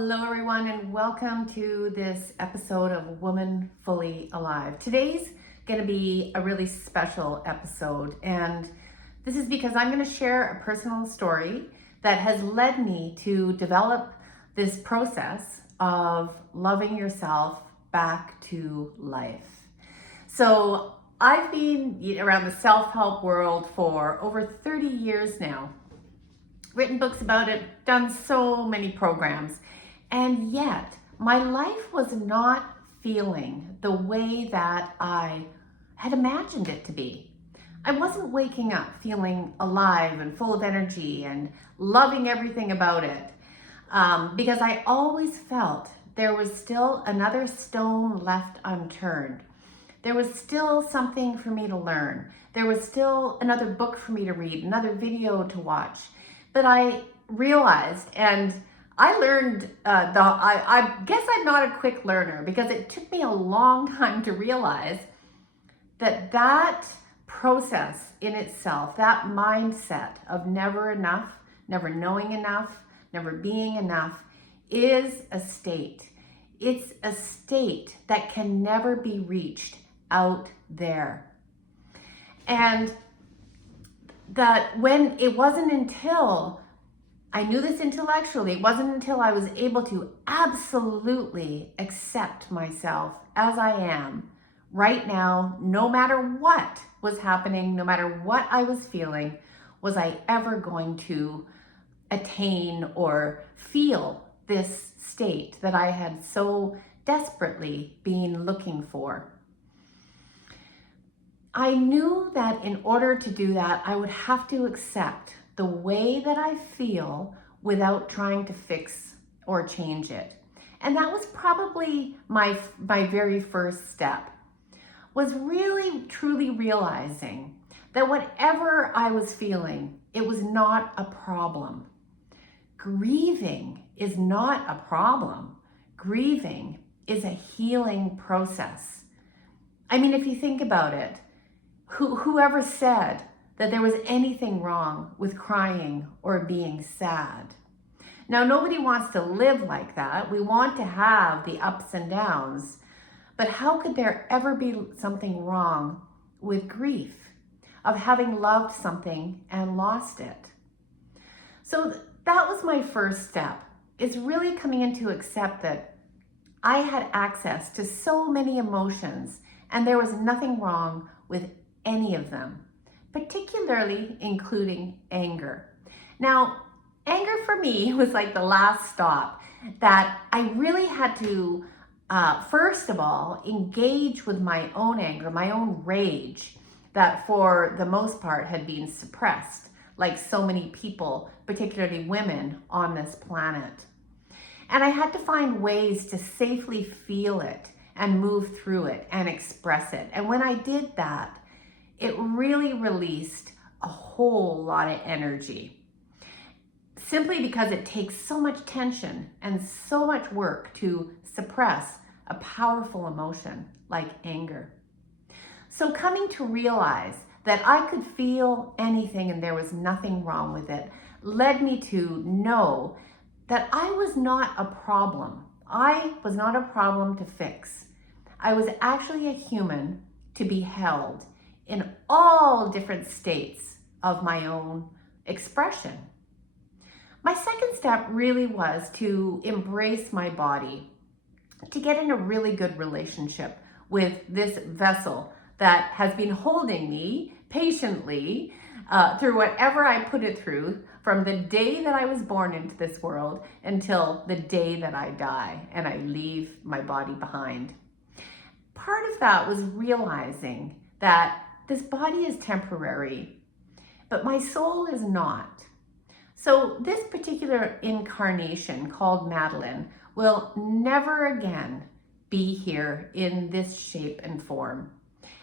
Hello everyone, and welcome to this episode of Woman Fully Alive. Today's going to be a really special episode, and this is because I'm going to share a personal story that has led me to develop this process of loving yourself back to life. So I've been around the self-help world for over 30 years now, written books about it, done so many programs, and yet my life was not feeling the way that I had imagined it to be. I wasn't waking up feeling alive and full of energy and loving everything about it, because I always felt there was still another stone left unturned. There was still something for me to learn. There was still another book for me to read, another video to watch. But I realized, and I learned, I guess I'm not a quick learner, because it took me a long time to realize that that process in itself, that mindset of never enough, never knowing enough, never being enough, is a state. It's a state that can never be reached out there. And that when it wasn't until I knew this intellectually, it wasn't until I was able to absolutely accept myself as I am right now, no matter what was happening, no matter what I was feeling, was I ever going to attain or feel this state that I had so desperately been looking for. I knew that in order to do that, I would have to accept the way that I feel without trying to fix or change it. And that was probably my very first step, was really truly realizing that whatever I was feeling, it was not a problem. Grieving is not a problem. Grieving is a healing process. I mean, if you think about it, whoever said that there was anything wrong with crying or being sad? Now, nobody wants to live like that. We want to have the ups and downs, but how could there ever be something wrong with grief, of having loved something and lost it? So that was my first step, is really coming in to accept that I had access to so many emotions and there was nothing wrong with any of them, particularly including anger. Now, anger for me was like the last stop, that I really had to, first of all, engage with my own anger, my own rage, that for the most part had been suppressed, like so many people, particularly women on this planet. And I had to find ways to safely feel it and move through it and express it. And when I did that, it really released a whole lot of energy, simply because it takes so much tension and so much work to suppress a powerful emotion like anger. So coming to realize that I could feel anything and there was nothing wrong with it led me to know that I was not a problem. I was not a problem to fix. I was actually a human to be held in all different states of my own expression. My second step really was to embrace my body, to get in a really good relationship with this vessel that has been holding me patiently through whatever I put it through, from the day that I was born into this world until the day that I die and I leave my body behind. Part of that was realizing that this body is temporary, but my soul is not. So this particular incarnation, called Madeline, will never again be here in this shape and form.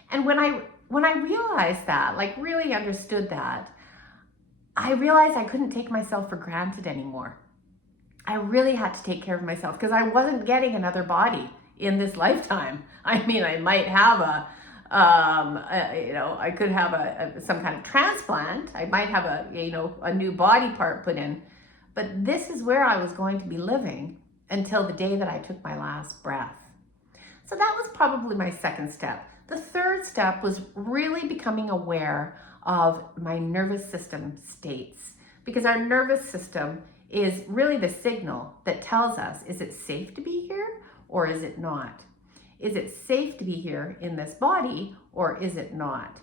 And when I realized that, like really understood that, I realized I couldn't take myself for granted anymore. I really had to take care of myself, because I wasn't getting another body in this lifetime. I mean, I might have I could have some kind of transplant. I might have a new body part put in, but this is where I was going to be living until the day that I took my last breath. So that was probably my second step. The third step was really becoming aware of my nervous system states, because our nervous system is really the signal that tells us, is it safe to be here or is it not? Is it safe to be here in this body or is it not?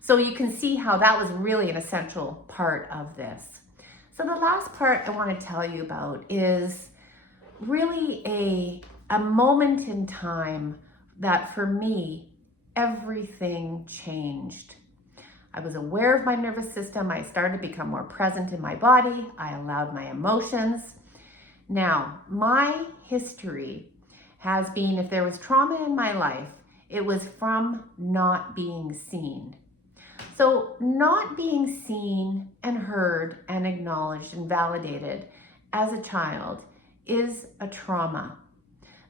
So you can see how that was really an essential part of this. So the last part I want to tell you about is really a moment in time that for me, everything changed. I was aware of my nervous system. I started to become more present in my body. I allowed my emotions. Now, my history has been, if there was trauma in my life, it was from not being seen. So not being seen and heard and acknowledged and validated as a child is a trauma,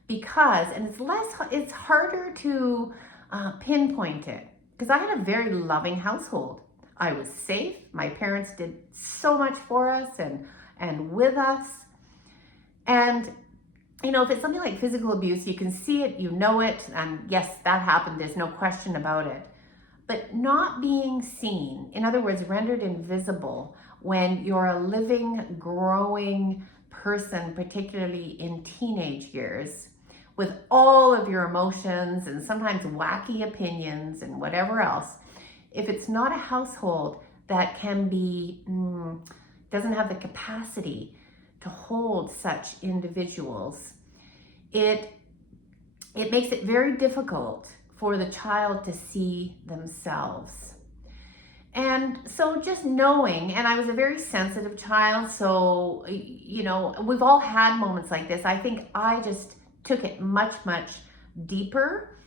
because, and it's harder to pinpoint it, because I had a very loving household. I was safe. My parents did so much for us and with us. And you know, if it's something like physical abuse, you can see it, you know it, and yes, that happened, there's no question about it. But not being seen, in other words, rendered invisible, when you're a living, growing person, particularly in teenage years, with all of your emotions and sometimes wacky opinions and whatever else, if it's not a household that can be, doesn't have the capacity to hold such individuals, it makes it very difficult for the child to see themselves. And so just knowing, and I was a very sensitive child, so, you know, we've all had moments like this. I think I just took it much, much deeper.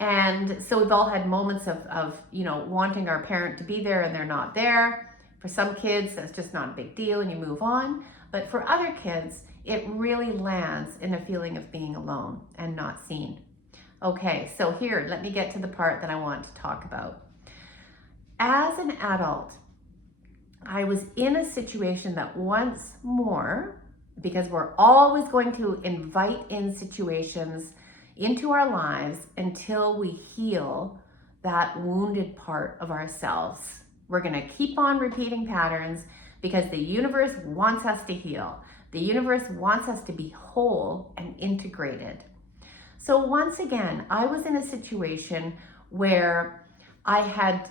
And so we've all had moments of, you know, wanting our parent to be there and they're not there. For some kids, that's just not a big deal and you move on. But for other kids, it really lands in a feeling of being alone and not seen. Okay, so here, let me get to the part that I want to talk about. As an adult, I was in a situation that once more, because we're always going to invite in situations into our lives until we heal that wounded part of ourselves. We're going to keep on repeating patterns because the universe wants us to heal. The universe wants us to be whole and integrated. So once again, I was in a situation where I had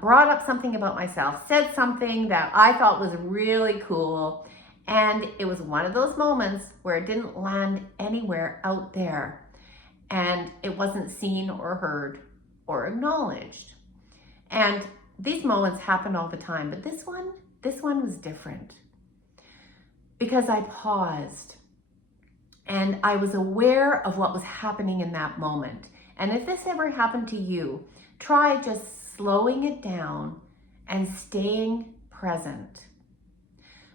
brought up something about myself, said something that I thought was really cool, and it was one of those moments where it didn't land anywhere out there, and it wasn't seen or heard or acknowledged. And these moments happen all the time, but this one was different because I paused and I was aware of what was happening in that moment. And if this ever happened to you, try just slowing it down and staying present.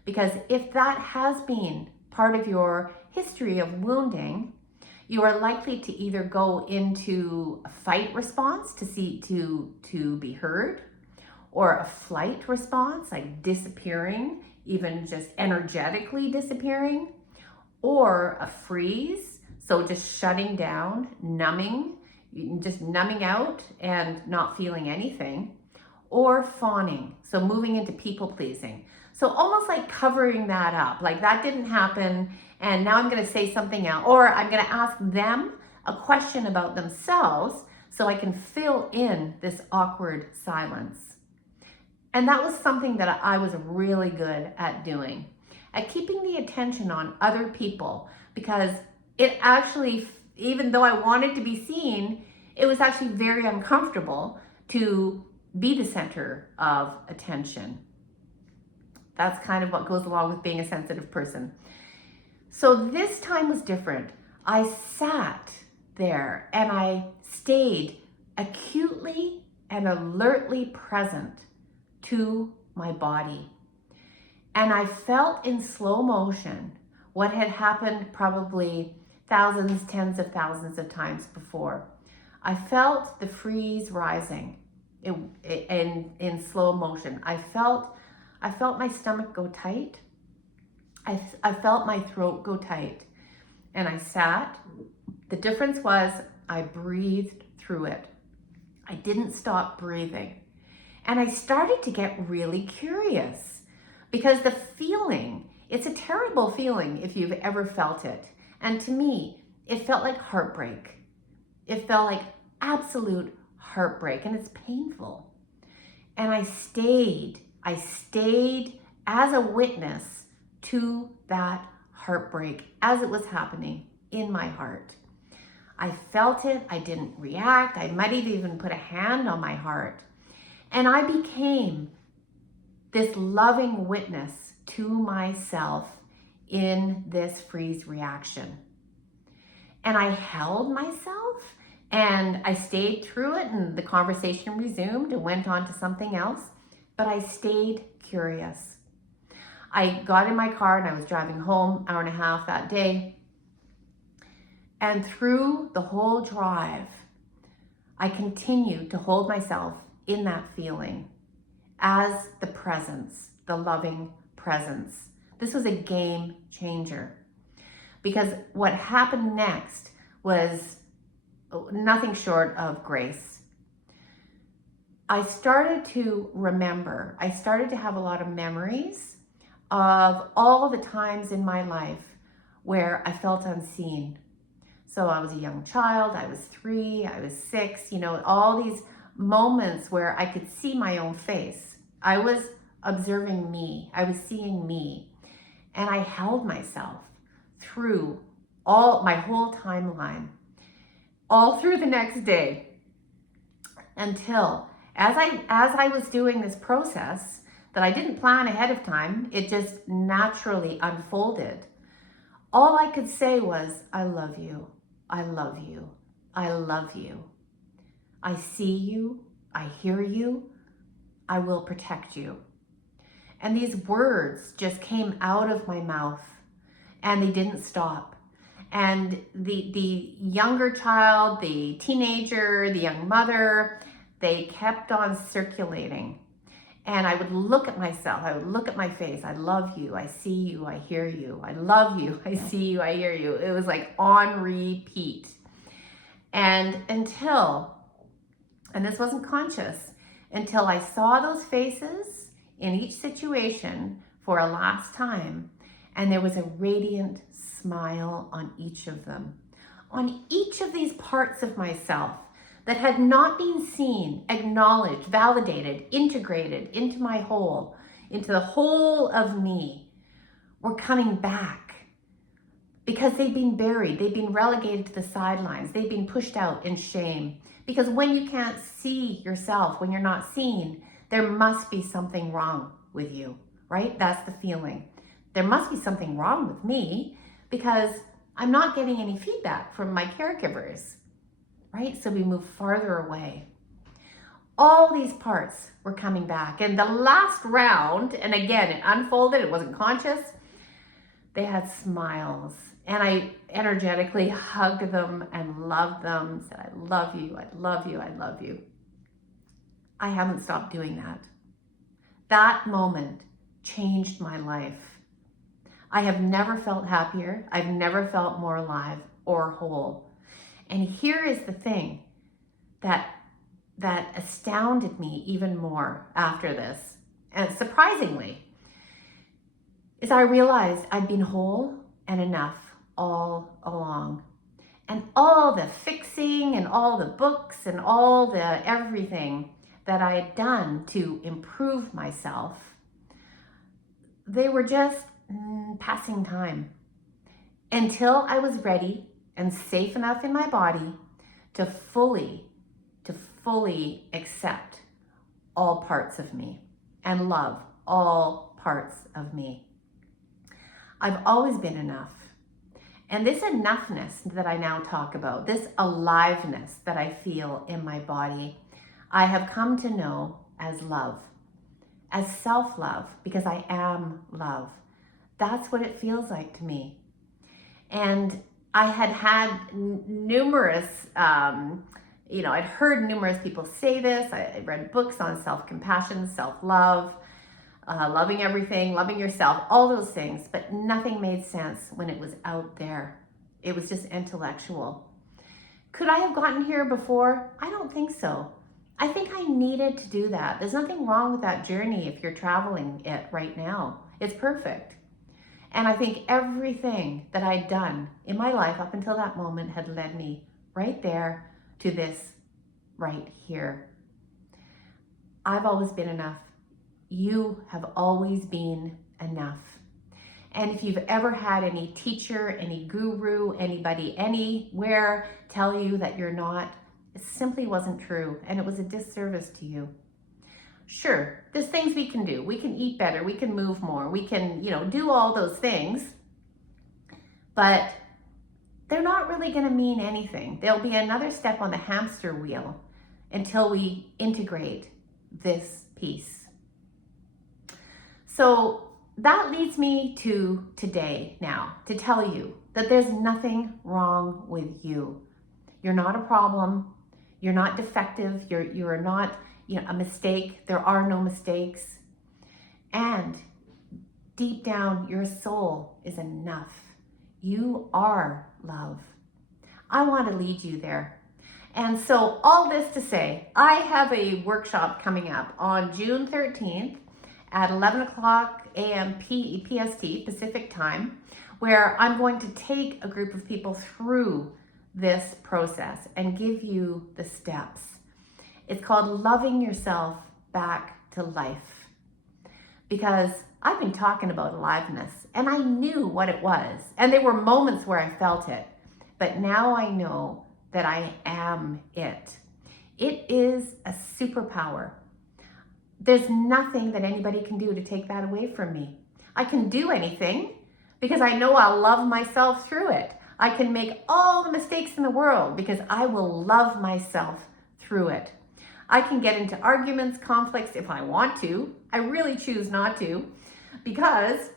Because if that has been part of your history of wounding, you are likely to either go into a fight response to be heard, or a flight response, like disappearing, even just energetically disappearing, or a freeze, so just shutting down, numbing, just numbing out and not feeling anything, or fawning, so moving into people pleasing. So almost like covering that up, like that didn't happen, and now I'm gonna say something else, or I'm gonna ask them a question about themselves so I can fill in this awkward silence. And that was something that I was really good at doing, at keeping the attention on other people, because it actually, even though I wanted to be seen, it was actually very uncomfortable to be the center of attention. That's kind of what goes along with being a sensitive person. So this time was different. I sat there and I stayed acutely and alertly present to my body. And I felt in slow motion what had happened probably thousands, tens of thousands of times before. I felt the freeze rising in slow motion. I felt my stomach go tight. I felt my throat go tight. and I sat. The difference was I breathed through it. I didn't stop breathing. And I started to get really curious because the feeling, it's a terrible feeling if you've ever felt it. And to me, it felt like heartbreak. It felt like absolute heartbreak, and it's painful. And I stayed as a witness to that heartbreak as it was happening in my heart. I felt it, I didn't react, I might have even put a hand on my heart. And I became this loving witness to myself in this freeze reaction. And I held myself and I stayed through it, and the conversation resumed and went on to something else, but I stayed curious. I got in my car and I was driving home, hour and a half that day. And through the whole drive, I continued to hold myself in that feeling as the presence, the loving presence. This was a game changer, because what happened next was nothing short of grace. I started to remember, I started to have a lot of memories of all the times in my life where I felt unseen. So I was a young child, I was 3, I was 6, all these moments where I could see my own face. I was observing me, I was seeing me, and I held myself through my whole timeline, all through the next day, until as I was doing this process that I didn't plan ahead of time, it just naturally unfolded. All I could say was, I love you, I love you, I love you. I see you, I hear you, I will protect you. And these words just came out of my mouth, and they didn't stop. And the younger child, the teenager, the young mother, they kept on circulating. And I would look at myself, I would look at my face, I love you, I see you, I hear you, I love you, I see you, I hear you. It was like on repeat. And this wasn't conscious, until I saw those faces in each situation for a last time, and there was a radiant smile on each of them, on each of these parts of myself that had not been seen, acknowledged, validated, integrated into my whole, into the whole of me, were coming back because they'd been buried, they'd been relegated to the sidelines, they'd been pushed out in shame. Because when you can't see yourself, when you're not seen, there must be something wrong with you, right? That's the feeling. There must be something wrong with me because I'm not getting any feedback from my caregivers, right? So we move farther away. All these parts were coming back. And the last round, and again, it unfolded, it wasn't conscious, they had smiles. And I energetically hugged them and loved them, said, I love you, I love you, I love you. I haven't stopped doing that. That moment changed my life. I have never felt happier. I've never felt more alive or whole. And here is the thing that astounded me even more after this, and surprisingly, is I realized I'd been whole and enough all along. And all the fixing and all the books and all the everything that I had done to improve myself, they were just passing time, until I was ready and safe enough in my body to fully accept all parts of me and love all parts of me. I've always been enough. And this enoughness that I now talk about, this aliveness that I feel in my body, I have come to know as love, as self-love, because I am love. That's what it feels like to me. And I had numerous, I'd heard numerous people say this. I read books on self-compassion, self-love, loving everything, loving yourself, all those things, but nothing made sense when it was out there It was just intellectual. Could I have gotten here before? I don't think so. I think I needed to do that. There's nothing wrong with that journey if you're traveling it right now. It's perfect. And I think everything that I'd done in my life up until that moment had led me right there to this right here. I've always been enough. You have always been enough. And if you've ever had any teacher, any guru, anybody anywhere tell you that you're not, it simply wasn't true, and it was a disservice to you. Sure, there's things we can do. We can eat better, we can move more, we can, do all those things, but they're not really going to mean anything. There'll be another step on the hamster wheel until we integrate this piece. So that leads me to today now, to tell you that there's nothing wrong with you. You're not a problem. You're not defective. You're not a mistake. There are no mistakes. And deep down, your soul is enough. You are love. I want to lead you there. And so all this to say, I have a workshop coming up on June 13th at 11 o'clock a.m. PST, Pacific time, where I'm going to take a group of people through this process and give you the steps. It's called Loving Yourself Back to Life. Because I've been talking about aliveness and I knew what it was. And there were moments where I felt it. But now I know that I am it. It is a superpower. There's nothing that anybody can do to take that away from me. I can do anything because I know I'll love myself through it. I can make all the mistakes in the world because I will love myself through it. I can get into arguments, conflicts if I want to. I really choose not to because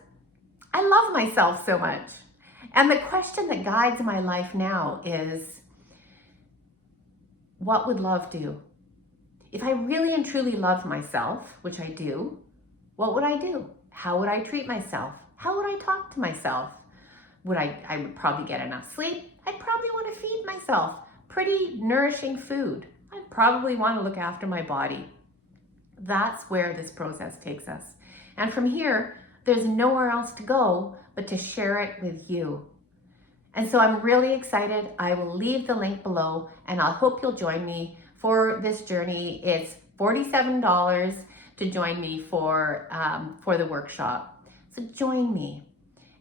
I love myself so much. And the question that guides my life now is, what would love do? If I really and truly loved myself, which I do, what would I do? How would I treat myself? How would I talk to myself? I would probably get enough sleep. I'd probably want to feed myself pretty nourishing food. I'd probably want to look after my body. That's where this process takes us. And from here, there's nowhere else to go but to share it with you. And so I'm really excited. I will leave the link below and I hope you'll join me for this journey. It's $47 to join me for the workshop. So join me.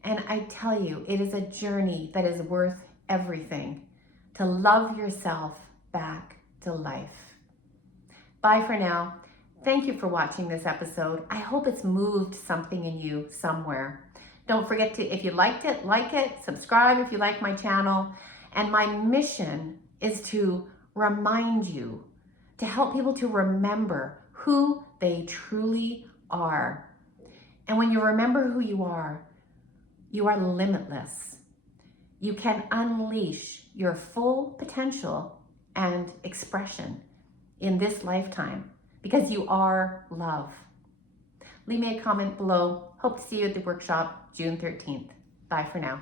And I tell you, it is a journey that is worth everything to love yourself back to life. Bye for now. Thank you for watching this episode. I hope it's moved something in you somewhere. Don't forget to, if you liked it, like it, subscribe if you like my channel. And my mission is to remind you, to help people to remember who they truly are. And when you remember who you are limitless. You can unleash your full potential and expression in this lifetime because you are love. Leave me a comment below. Hope to see you at the workshop June 13th. Bye for now.